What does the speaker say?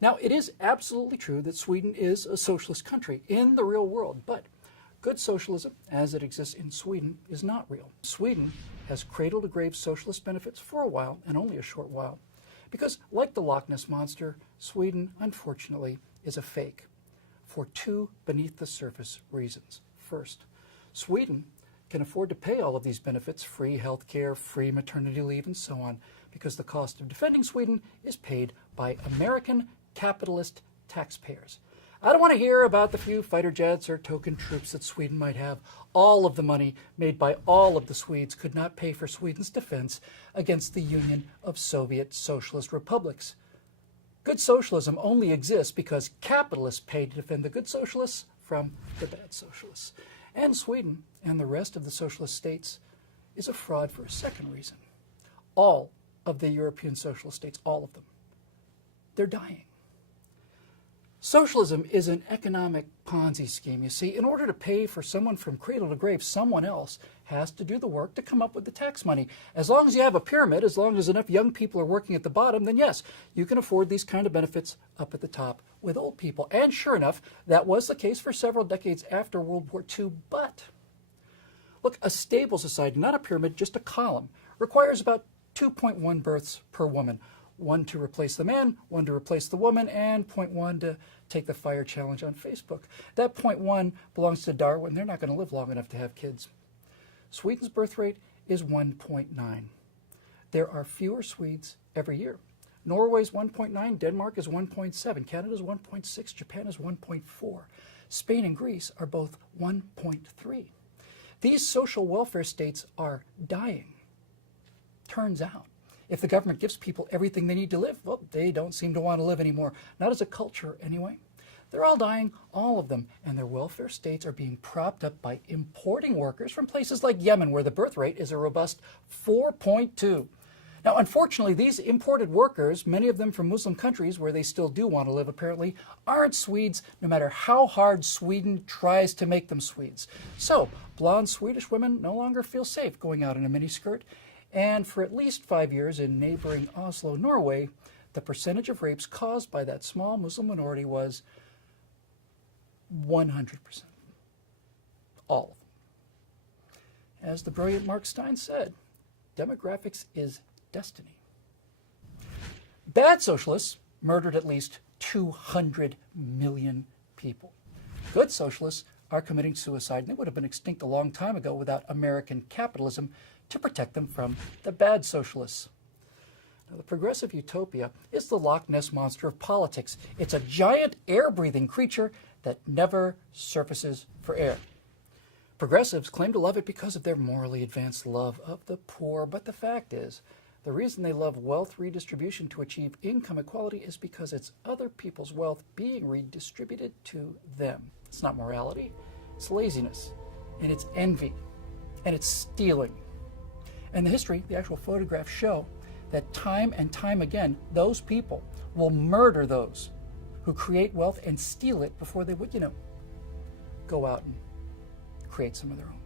Now, it is absolutely true that Sweden is a socialist country in the real world, but good socialism, as it exists in Sweden, is not real. Sweden has cradle-to-grave socialist benefits for a while, and only a short while, because, like the Loch Ness Monster, Sweden, unfortunately, is a fake for two beneath-the-surface reasons. First, Sweden can afford to pay all of these benefits, free health care, free maternity leave, and so on, because the cost of defending Sweden is paid by American capitalist taxpayers. I don't want to hear about the few fighter jets or token troops that Sweden might have. All of the money made by all of the Swedes could not pay for Sweden's defense against the Union of Soviet Socialist Republics. Good socialism only exists because capitalists pay to defend the good socialists from the bad socialists. And Sweden and the rest of the socialist states is a fraud for a second reason. All of the European socialist states, all of them, they're dying. Socialism is an economic Ponzi scheme. You see, in order to pay for someone from cradle to grave, someone else has to do the work to come up with the tax money. As long as you have a pyramid, as long as enough young people are working at the bottom, then yes, you can afford these kind of benefits up at the top with old people. And sure enough, that was the case for several decades after World War II. But look, a stable society, not a pyramid, just a column, requires about 2.1 births per woman. 1 to replace the man, 1 to replace the woman, and 0.1 to take the fire challenge on Facebook. That 0.1 belongs to Darwin. They're not going to live long enough to have kids. Sweden's birth rate is 1.9. There are fewer Swedes every year. Norway's 1.9, Denmark is 1.7, Canada's 1.6, Japan is 1.4. Spain and Greece are both 1.3. These social welfare states are dying. Turns out, if the government gives people everything they need to live, well, they don't seem to want to live anymore. Not as a culture, anyway. They're all dying, all of them, and their welfare states are being propped up by importing workers from places like Yemen, where the birth rate is a robust 4.2. Now, unfortunately, these imported workers, many of them from Muslim countries where they still do want to live, apparently, aren't Swedes, no matter how hard Sweden tries to make them Swedes. So, blonde Swedish women no longer feel safe going out in a miniskirt. And for at least 5 years in neighboring Oslo, Norway, the percentage of rapes caused by that small Muslim minority was 100%. All of them. As the brilliant Mark Stein said, demographics is destiny. Bad socialists murdered at least 200 million people. Good socialists are committing suicide, and they would have been extinct a long time ago without American capitalism to protect them from the bad socialists. Now, the progressive utopia is the Loch Ness Monster of politics. It's a giant air-breathing creature that never surfaces for air. Progressives claim to love it because of their morally advanced love of the poor, but the fact is, the reason they love wealth redistribution to achieve income equality is because it's other people's wealth being redistributed to them. It's not morality, it's laziness, and it's envy, and it's stealing. And the history, the actual photographs show that time and time again, those people will murder those who create wealth and steal it before they would, go out and create some of their own.